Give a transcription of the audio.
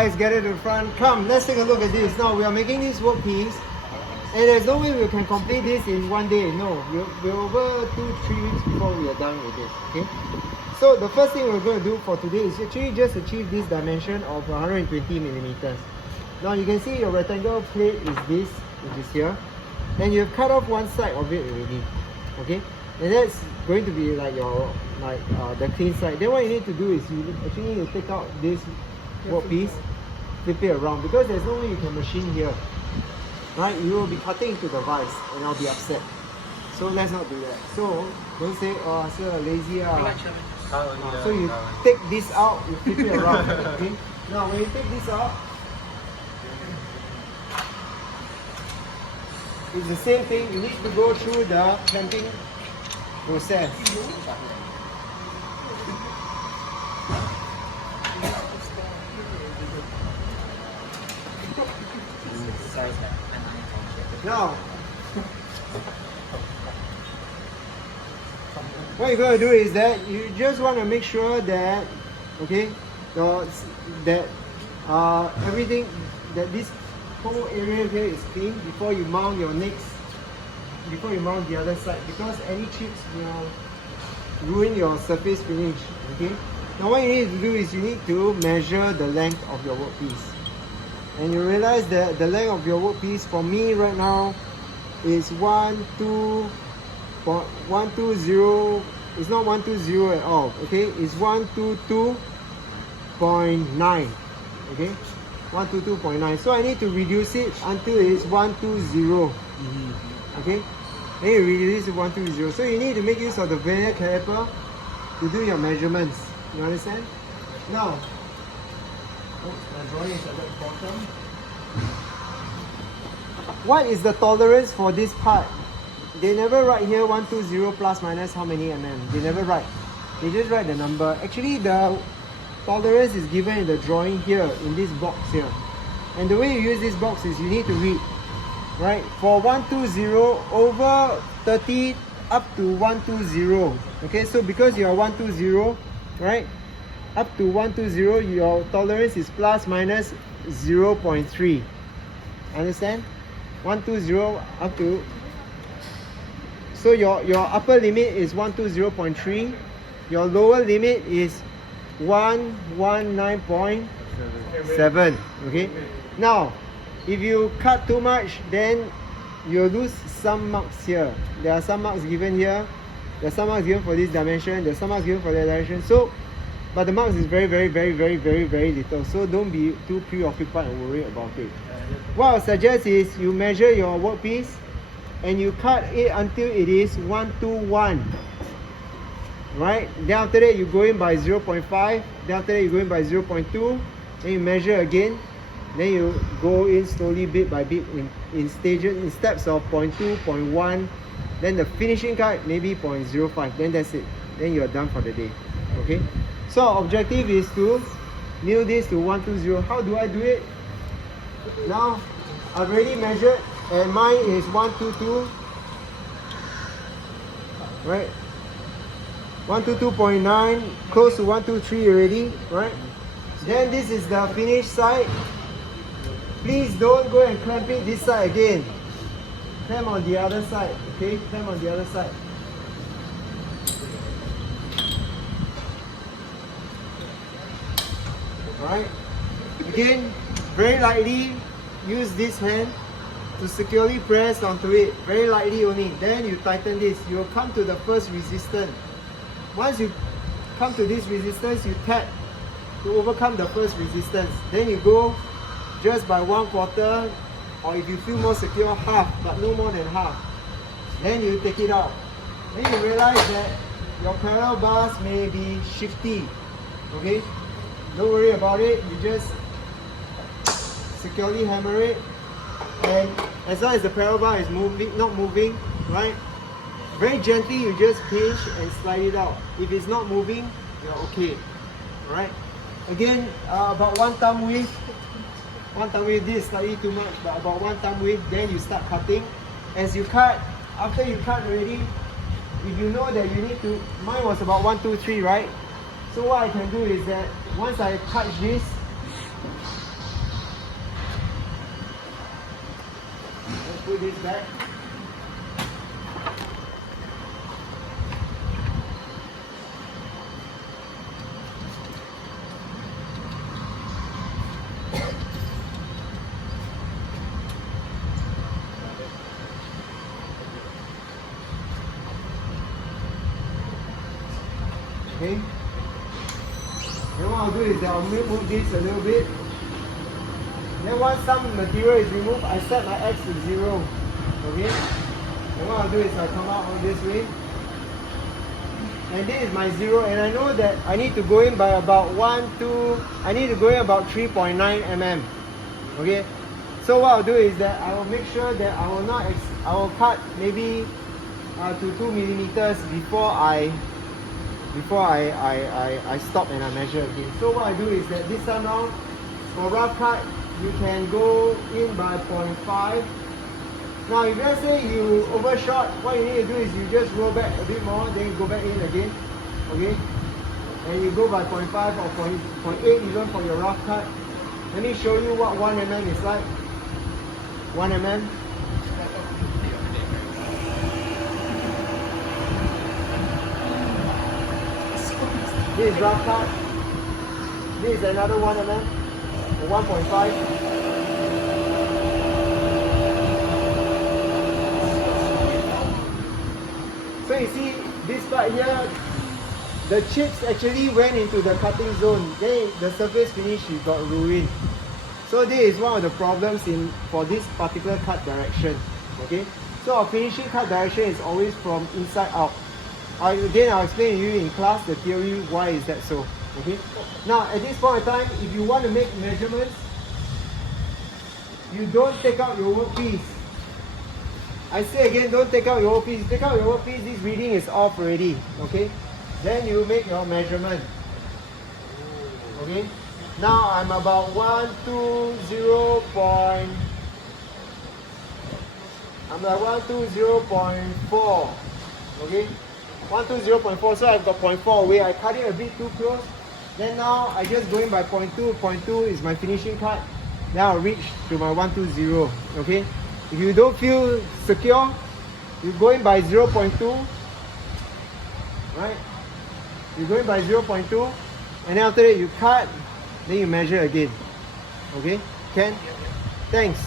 Guys, get it to the front. Come, let's take a look at this. Now we are making this workpiece, and there's no way we can complete this in one day. No, we're over 2-3 weeks before we are done with this. Okay. So the first thing we're going to do for today is actually just achieve this dimension of 120 millimeters. Now you can see your rectangle plate is this, which is here, and you've cut off one side of it already. Okay, and that's going to be like your the clean side. Then what you need to do is you actually need to take out this workpiece, flip it around, because there's no way you can machine here. Right, you will be cutting into the vise, and I'll be upset. So let's not do that. So don't say, oh, sir, lazy. So you take this out, you flip it around. Okay. Now when you take this out, it's the same thing. You need to go through the clamping process. Now, what you're going to do is that you just want to make sure that, okay, that everything, that this whole area here is clean before you mount your next, before you mount the other side, because any chips will ruin your surface finish. Okay. Now what you need to do is you need to measure the length of your workpiece. And you realize that the length of your workpiece for me right now is 120. It's not 120 at all. Okay, it's 122.9. Okay, 122.9. So I need to reduce it until it's 120. Okay, then you reduce it to 120. So you need to make use of the vernier caliper to do your measurements. You understand? Now. The drawing is at the bottom. What is the tolerance for this part? They never write here 120 plus minus how many mm. They never write. They just write the number. Actually, the tolerance is given in the drawing here, in this box here. And the way you use this box is you need to read, right? For 120 over 30 up to 120. Okay, so because you are 120, right? Up to 120, your tolerance is plus minus 0.3. Understand? 120 up to. So your upper limit is 120.3. Your lower limit is 119.7. Okay. Now, if you cut too much, then you'll lose some marks here. There are some marks given here. There are some marks given for this dimension. There are some marks given for that dimension. So. But the marks is very little, so don't be too preoccupied and worried about it. What I suggest is you measure your workpiece and you cut it until it is 121. Right? Then after that you go in by 0.5, then after that you go in by 0.2, then you measure again, then you go in slowly bit by bit in stages, in steps of 0.2, 0.1, then the finishing cut maybe 0.05, then that's it. Then you are done for the day. Okay? So our objective is to nail this to 120. How do I do it? Now I've already measured and mine is 122. Right? 122.9, close to 123 already, right? Then this is the finished side. Please don't go and clamp it this side again. Clamp on the other side, okay? Clamp on the other side. Right? Again, very lightly use this hand to securely press onto it. Very lightly only. Then you tighten this. You will come to the first resistance. Once you come to this resistance, you tap to overcome the first resistance. Then you go just by 1/4, or if you feel more secure, half, but no more than half. Then you take it out. Then you realize that your parallel bars may be shifty. Okay? Don't worry about it. You just securely hammer it, and as long as the parallel bar is moving, not moving, right? Very gently, you just pinch and slide it out. If it's not moving, you're okay. Alright? Again, about 1 thumb width. 1 thumb width, this is slightly too much, but about 1 thumb width, then you start cutting. As you cut, after you cut already, if you know that you need to, mine was about 1, 2, 3, right? So what I can do is that once I touch this, put this back. Okay. Then what I'll do is that I'll move this a little bit. Then once some material is removed, I set my X to 0. Okay. And what I'll do is I'll come out on this way. And this is my 0, and I know that I need to go in by about I need to go in about 3.9 mm. Okay. So what I'll do is that I will make sure that I will cut maybe to 2 millimeters before I stop and I measure again. So what I do is that this time now, for rough cut, you can go in by 0.5. Now if let's say you overshot, what you need to do is you just roll back a bit more, then you go back in again. Okay? And you go by 0.5 or 0.8 even for your rough cut. Let me show you what 1 mm is like. 1 mm. This is rough cut. This is another 1 mm, 1.5. So you see this part here, the chips actually went into the cutting zone. Then the surface finish got ruined. So this is one of the problems for this particular cut direction. Okay. So our finishing cut direction is always from inside out. Again, I'll explain to you in class the theory why is that so. Okay. Now at this point in time, if you want to make measurements, you don't take out your workpiece. I say again, don't take out your workpiece. Take out your workpiece, this reading is off already. Okay. Then you make your measurement. Okay. Now I'm about 120. I'm like 120.4. Okay. 120.4, so I've got 0.4 away. I cut it a bit too close. Then now I just go in by 0.2. 0.2 is my finishing cut. Now I'll reach to my 120. Okay. If you don't feel secure, you go in by 0.2. Right? You go in by 0.2, and then after that you cut, then you measure again. Okay? Can? Thanks.